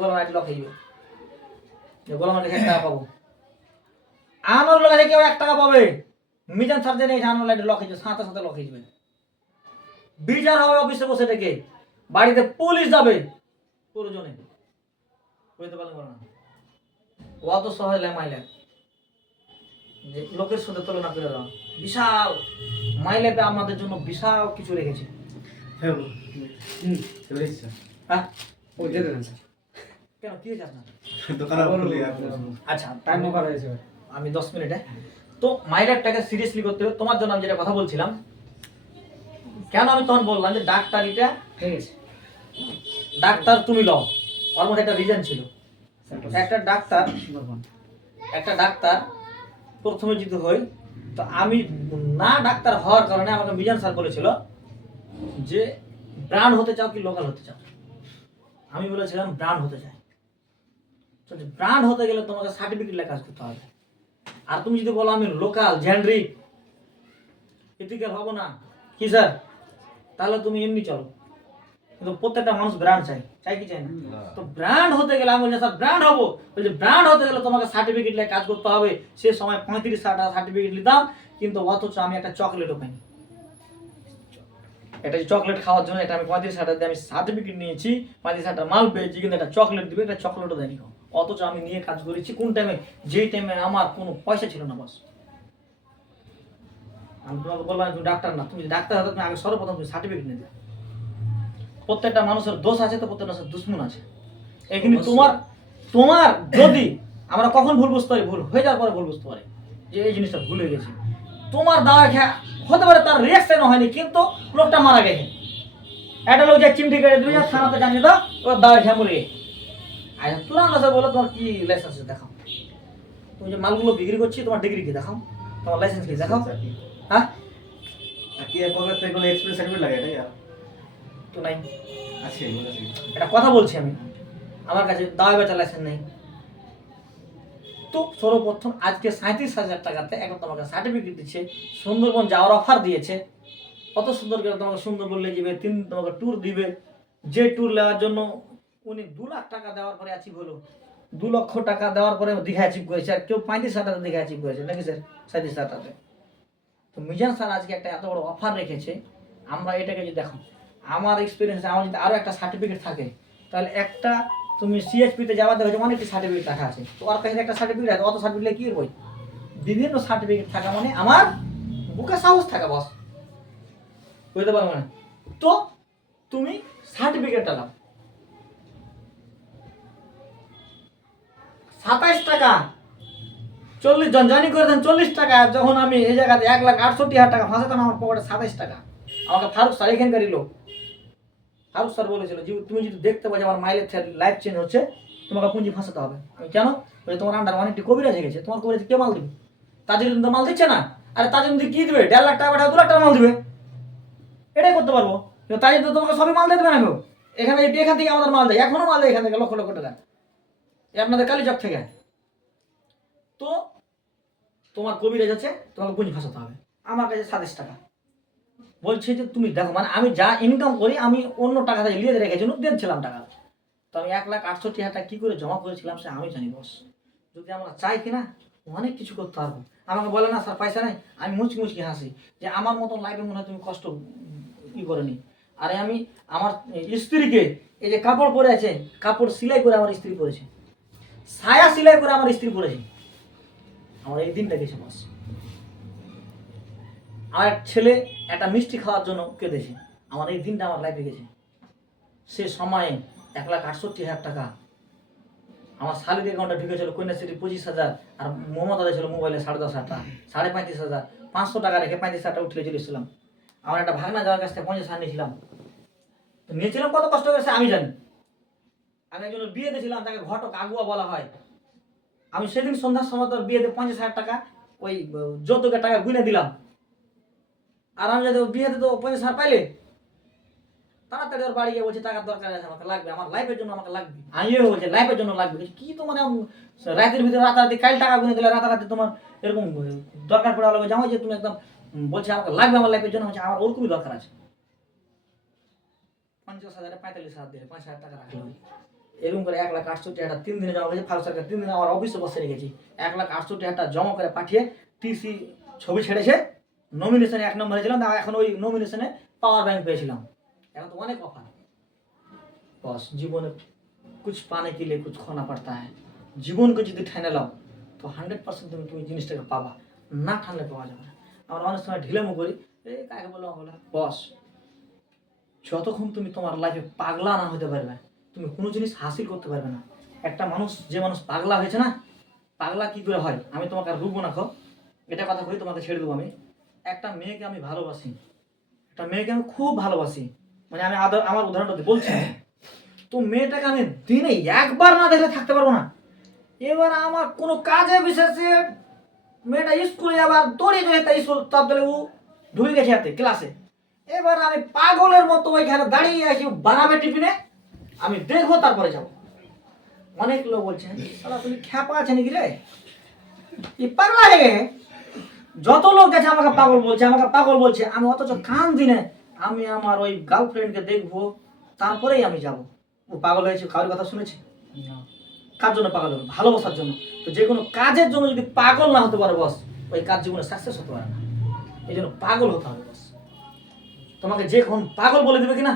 গলা মাটি লক হয়ে যাবে, গলা মাটি 1 টাকা পাবো। আনোর লাগে কেউ 1 টাকা পাবে, মিজান স্যার জানে আনোর লাইটে লক হয়ে যাবে, সাথে সাথে লক হয়ে যাবে। বিচার হবে অফিসে বসে থেকে, বাড়িতে পুলিশ যাবে প্রয়োজনে, বুঝতে পারলেন না? অত সহজ মাইল্যাপ যে লোকের সাথে তুলনা করে দাও, বিশাল মাইল্যাপে আমাদের জন্য বিশাল কিছু রেখেছে। হ্যাঁ হ্যাঁ ও যেতে দেন স্যার, কেন কি হয়েছে আপনার? দোকান খুলে আচ্ছা টাইম ওভার হয়েছে। আমি 10 মিনিটে তো মাইল্যাপটাকে সিরিয়াসলি করতে হবে। তোমার জন্য আমি যেটা কথা বলছিলাম, কেন আমি তখন বললাম যে ডাক্তারিটা ঠিক আছে ডাক্তার তুমি লও, ওর মধ্যে একটা রিজন ছিল। একটা ডাক্তার প্রথমে যদি হই, তো আমি না ডাক্তার হওয়ার কারণে আমাকে মিজান স্যার বলেছিল যে ব্র্যান্ড হতে চাও কি লোকাল হতে চাও। আমি বলেছিলাম ব্র্যান্ড হতে চাই। তো ব্র্যান্ড হতে গেলে তোমাকে সার্টিফিকেট লেখা কাজ করতে হবে। আর তুমি যদি বলো আমি লোকাল জেনারিক এথিক্যাল হবো না, কি স্যার, তাহলে তুমি এমনি চলো। কিন্তু প্রত্যেকটা মানুষ ব্র্যান্ড চাই কি চাই না? তো ব্র্যান্ড হতে গেলে আমি বলছি স্যার ব্র্যান্ড হবো, বলছি ব্র্যান্ড হতে গেলে তোমাকে সার্টিফিকেট লেখা কাজ করতে হবে। সে সময় 35 টাকা সার্টিফিকেট নিতাম, কিন্তু অথচ আমি একটা চকলেটও পাইনি। একটা চকলেট খাওয়ার জন্য এটা আমি 35 টাকা দিয়ে আমি সার্টিফিকেট নিয়েছি, 35 টাকা মাল পেয়েছি, কিন্তু একটা চকলেট দিবে, একটা চকলেটও দেয়নি। অথচ আমি নিয়ে কাজ করেছি কোন টাইমে, যেই টাইমে আমার কোনো পয়সা ছিল না। বস আমি তোমাকে বললাম তুমি ডাক্তার না, তুমি ডাক্তার হতে তুমি আগে সর্বপ্রথম তুমি সার্টিফিকেট নিয়ে দেবে। প্রত্যেকটা মানুষের দোষ আছে, তো প্রত্যেকটা মানুষের দুশ্মন আছে। এখানে তোমার যদি আমরা কখন ভুল বুঝতে পারি, ভুল হয়ে যাওয়ার পরে ভুল বুঝতে পারি যে এই জিনিসটা ভুল হয়ে গেছে। তোমার দাওয়া খেয়ে হতে পারে তার রিয়াকশন হয়নি, কিন্তু লোকটা মারা গেছে। একটা লোক যা চিমটি কেটে 2000 থানাতে জানিয়ে দাও, ওর দাওয়া খেয়ে মরে গেছে। আচ্ছা তুরান আছে বলো তোমার কি লাইসেন্স দেখাও, তুমি যে মালগুলো বিক্রি করছি তোমার ডিগ্রি কি দেখাও, তোমার লাইসেন্স কি দেখাও। হ্যাঁ কি এর পকেট থেকে কোনো এক্সপেরিয়েন্স সার্টিফিকেট লাগে এটাই তো নাই, আছে বলেছি। এটা কথা বলছি আমি, আমার কাছে দাওয়া বেচা লাইসেন্স নেই। তো সর্বপ্রথম আজকে 37,000 টাকাতে এখন তোমাকে সার্টিফিকেট দিচ্ছে, সুন্দরবন যাওয়ার অফার দিয়েছে। কত সুন্দর করে তোমাকে সুন্দরবন নিয়ে যাবে, তোমাকে ট্যুর দিবে। যে ট্যুর নেওয়ার জন্য উনি 2 লাখ টাকা দেওয়ার পরে অ্যাচিভ হলো, 2 লক্ষ টাকা দেওয়ার পরে দীঘা অ্যাচিভ করেছে, আর কেউ 35,000 টাকা দীঘা অ্যাচিভ করেছে নাকি স্যার, 37,000 টাকাতে। তো মিজান স্যার আজকে একটা এত বড় অফার রেখেছে, আমরা এটাকে যদি দেখো, আমার এক্সপিরিয়েন্স আমার যদি আরও একটা সার্টিফিকেট থাকে, তাহলে একটা তুমি সিএইচপিতে যাওয়ার দেখো অনেকটি সার্টিফিকেট রাখা আছে, তো ওর কাছে একটা সার্টিফিকেট আছে, অত সার্টিফিকেট কি বই, বিভিন্ন সার্টিফিকেট থাকা মানে আমার বুকে সাহস থাকা। বস বুঝতে পারবো না, তো তুমি সার্টিফিকেটটা নাও। 27 টাকা 40 জন জয়েনিং করে দেন 40 টাকা। যখন আমি এই জায়গাতে 1,68,000 টাকা ফাঁসাতাম, আমার পকেটে 27 টাকা। আমাকে ফারুক স্যার এখানকারই লোক, ফারুক স্যার বলেছিল যে তুমি যদি দেখতে পাও যে আমার মাইলেজ লাইফ চেঞ্জ হচ্ছে, তোমাকে পুঁজি ফাঁসাতে হবে। আমি কেন, তোমার আন্ডার অনেকটি কবিরাজ হয়ে গেছে, তোমার কবিরাজ কে মাল দিবে? তাদের কিন্তু মাল দিচ্ছে না। আরে তাদের মধ্যে কি দিবে, 1.5 লাখ টাকা পাঠাবে, 2 লাখ টাকা মাল দিবে, এটাই করতে পারবো। কিন্তু তাই তো তোমাকে সবই মাল দিয়ে দেবে না কেউ। এখান থেকে আমাদের মাল দেয়, এখনো মাল দেয় এখান থেকে লক্ষ লক্ষ টাকা, আপনাদের কালীচক থেকে। তো তোমার কবিরাজ আছে, তোমাকে পুঁজি ফাঁসাতে হবে। আমার কাছে 27 টাকা বলছে যে তুমি দেখো, মানে আমি যা ইনকাম করি আমি অন্য টাকা থেকে লিয়ে রেখেছি, দিয়েছিলাম টাকা। তো আমি 1,68,000 টাকা কি করে জমা করেছিলাম সে আমি জানি। বস যদি আমরা চাই কিনা অনেক কিছু করতে পারবো। আমাকে বলে না স্যার পয়সা নাই, আমি মুচকি মুচকি হাসি যে আমার মতন লাইফে মনে হয় তুমি কষ্ট করেনি। আরে আমি আমার স্ত্রীকে এই যে কাপড় পরে আছে, কাপড় সেলাই করে আমার স্ত্রী পরেছে, ছায়া সেলাই করে আমার স্ত্রী পরেছে, আমার এই দিনটা গেছে। বস আমার এক ছেলে একটা মিষ্টি খাওয়ার জন্য কেঁদেছে, আমার এই দিনটা আমার লাইফে গেছে। সে সময়ে 1,68,000 টাকা আমার শালির অ্যাকাউন্টে ঢুকেছিল, কন্যাশ্রী 25,000, আর মমতা ছিল মোবাইলে 10,500 টাকা, 35,500, 500 টাকা রেখে 35,000 টাকা উঠে চলেছিলাম। আমার একটা ভাগনা যাওয়ার কাছ থেকে 50,000 নিয়েছিলাম, তো নিয়েছিলাম কত কষ্ট করেছে আমি জানি। আমি একজনের বিয়ে দিয়েছিলাম, তাকে ঘটক আগুয়া বলা হয়। আমি সেদিন সন্ধ্যার সময় তোর বিয়েতে 50,000 টাকা ওই যৌতুকের টাকা গুনে দিলাম। আর আমি যদি বিয়েতে তো 50,000 পাইলে তাড়াতাড়ি ওর বাড়ি গিয়ে বলছে টাকার দরকার আছে, আমাকে লাগবে, আমার লাইফের জন্য আমাকে লাগবে। আমিও বলছে লাইফের জন্য লাগবে। কি তো মানে রাতের ভিতরে রাতারাতি কাল টাকা গুনে দিলে রাতারাতি তোমার এরকম দরকার পড়ে লাগবে, জানো যে তুমি একদম বলছে আমাকে লাগবে আমার লাইফের জন্য, হচ্ছে আমার ওরকমই দরকার আছে। 50,000 45,000 দিলে 5,000 টাকা রাখলো, এরকম করে 1,68,000 3 দিনে জমা করেছি। ফারুক স্যারকে 3 দিনে আমার অফিসে বসে রেখেছি। 1,68,000 জমা করে পাঠিয়ে টিসি ছবি ছেড়েছে, নমিনেশনে 1 নম্বরে ছিলাম, এখন ওই নমিনেশনে পাওয়ার ব্যাংক পেয়েছিলাম। এখন তো অনেক অফার बस। जीवन में कुछ पाने के लिए कुछ खोना पड़ता है। जीवन को যদি ঠানে লাও তো 100% তুমি জিনিসটাকে পাবা, না ঠানলে পাওয়া যাবে না। আমরা অনেক সময় ঢিলেমো করি, এই কাকে বলো বলে। বস, যতক্ষণ তুমি তোমার লাইফে পাগলা না হতে পারবে তুমি কোনো জিনিস হাসিল করতে পারবে না। একটা মানুষ, যে মানুষ পাগলা হয়েছে না, পাগলা কি করে হয় আমি তোমাকে আর রুবো না। এটা কথা কই, তোমাকে ছেড়ে দেবো আমি। একটা মেয়েকে আমি ভালোবাসি, একটা মেয়েকে আমি খুব ভালোবাসি, মানে আমি আমার উদাহরণটা বলছি। তো মেয়েটাকে আমি দিনে একবার না দেখলে থাকতে পারবো না। এবার আমার কোনো কাজে বিশেষে মেয়েটা স্কুলে আবার দৌড়ে গেলে তাই স্কুল তাপ দিলে ও ঢুকে গেছে হাতে ক্লাসে। এবার আমি পাগলের মতো ওইখানে দাঁড়িয়ে আছি, বানাবে টিফিনে, আমি দেখবো তারপরে যাব। অনেক লোক বলছেন শালা তুমি খ্যাপা আছে নাকি রে, এই পাগলা হয়ে গেছে। যত লোক গেছে আমাকে পাগল বলছে, আমাকে পাগল বলছে, আমি অথচ কান দিনে আমি আমার ওই গার্লফ্রেন্ডকে দেখবো তারপরেই আমি যাব। ও পাগল হয়েছে, কারোর কথা শুনেছি? কার জন্য পাগল হলো? ভালোবাসার জন্য। তো যে কোনো কাজের জন্য যদি পাগল না হতে পারে বস, ওই কাজ জীবনে সাকসেস হতে পারে না। এই জন্য পাগল হতে হবে বস। তোমাকে যে কোন পাগল বলে দেবে কিনা,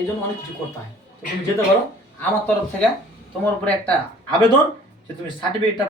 এই জন্য অনেক কিছু করতে হয়। তো তুমি যেতে পারো। আমার তরফ থেকে তোমার উপরে একটা আবেদন যে তুমি সার্টিফিকেটটা